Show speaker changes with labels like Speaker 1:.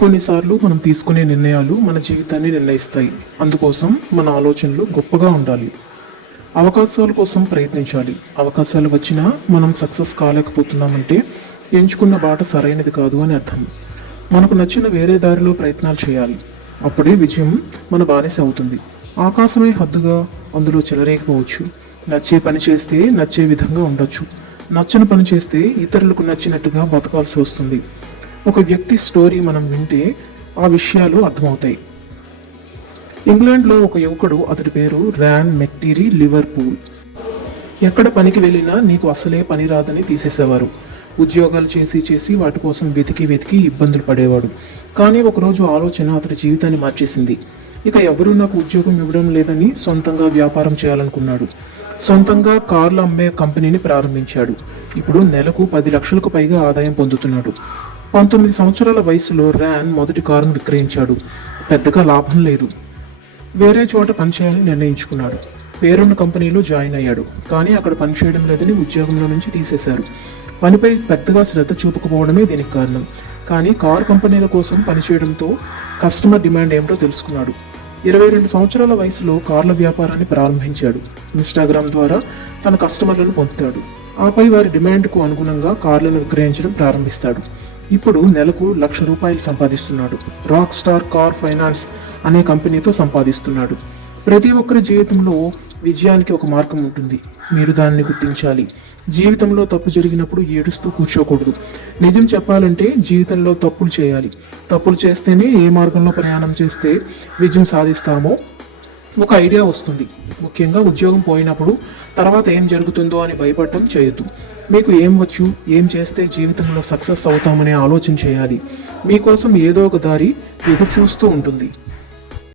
Speaker 1: కొన్నిసార్లు మనం తీసుకునే నిర్ణయాలు మన జీవితాన్ని నిర్ణయిస్తాయి. అందుకోసం మన ఆలోచనలు గొప్పగా ఉండాలి. అవకాశాల కోసం ప్రయత్నించాలి. అవకాశాలు వచ్చినా మనం సక్సెస్ కాలేకపోతున్నామంటే ఎంచుకున్న బాట సరైనది కాదు అని అర్థం. మనకు నచ్చిన వేరే దారిలో ప్రయత్నాలు చేయాలి. అప్పుడే విజయం మన బానిస అవుతుంది. ఆకాశమే హద్దుగా అందులో చెలరేకపోవచ్చు నచ్చే పని చేస్తే నచ్చే విధంగా ఉండొచ్చు. నచ్చని పని చేస్తే ఇతరులకు నచ్చినట్టుగా బతకాల్సి వస్తుంది. ఒక వ్యక్తి స్టోరీ మనం వింటే ఆ విషయాలు అర్థమవుతాయి. ఇంగ్లాండ్లో ఒక యువకుడు అతడి పేరు ర్యాన్ మెక్టీరీ లివర్పూల్. ఎక్కడ పనికి వెళ్ళినా నీకు అసలే పని రాదని తీసేసేవారు. ఉద్యోగాలు చేసి చేసి వాటి కోసం వెతికి వెతికి ఇబ్బందులు పడేవాడు. కానీ ఒకరోజు ఆలోచన అతడి జీవితాన్ని మార్చేసింది. ఇక ఎవరూ నాకు ఉద్యోగం ఇవ్వడం లేదని సొంతంగా వ్యాపారం చేయాలనుకున్నాడు. సొంతంగా కార్లు అమ్మే కంపెనీని ప్రారంభించాడు. ఇప్పుడు నెలకు పది లక్షలకు పైగా ఆదాయం పొందుతున్నాడు. పంతొమ్మిది సంవత్సరాల వయసులో ర్యాన్ మొదటి కారును విక్రయించాడు. పెద్దగా లాభం లేదు. వేరే చోట పనిచేయాలని నిర్ణయించుకున్నాడు. పేరున్న కంపెనీలో జాయిన్ అయ్యాడు. కానీ అక్కడ పనిచేయడం లేదని ఉద్యోగంలో నుంచి తీసేశారు. పనిపై పెద్దగా శ్రద్ధ చూపకపోవడమే దీనికి కారణం. కానీ కార్ కంపెనీల కోసం పనిచేయడంతో కస్టమర్ డిమాండ్ ఏమిటో తెలుసుకున్నాడు. ఇరవై రెండు సంవత్సరాల వయసులో కార్ల వ్యాపారాన్ని ప్రారంభించాడు. ఇన్స్టాగ్రామ్ ద్వారా తన కస్టమర్లను పొందుతాడు. ఆపై వారి డిమాండ్కు అనుగుణంగా కార్లను విక్రయించడం ప్రారంభిస్తాడు. ఇప్పుడు నెలకు లక్ష రూపాయలు సంపాదిస్తున్నాడు. రాక్ స్టార్ కార్ ఫైనాన్స్ అనే కంపెనీతో సంపాదిస్తున్నాడు. ప్రతి ఒక్కరి జీవితంలో విజయానికి ఒక మార్గం ఉంటుంది. మీరు దానిని గుర్తించాలి. జీవితంలో తప్పు జరిగినప్పుడు ఏడుస్తూ కూర్చోకూడదు. నిజం చెప్పాలంటే జీవితంలో తప్పులు చేయాలి. తప్పులు చేస్తేనే ఏ మార్గంలో ప్రయాణం చేస్తే విజయం సాధిస్తామో ఒక ఐడియా వస్తుంది. ముఖ్యంగా ఉద్యోగం పోయినప్పుడు తర్వాత ఏం జరుగుతుందో అని భయపడటం చేయొద్దు. మీకు ఏం వచ్చు ఏం చేస్తే జీవితంలో సక్సెస్ అవుతామనే ఆలోచన చేయాలి. మీకోసం ఏదో ఒక దారి ఎదురు చూస్తూ ఉంటుంది.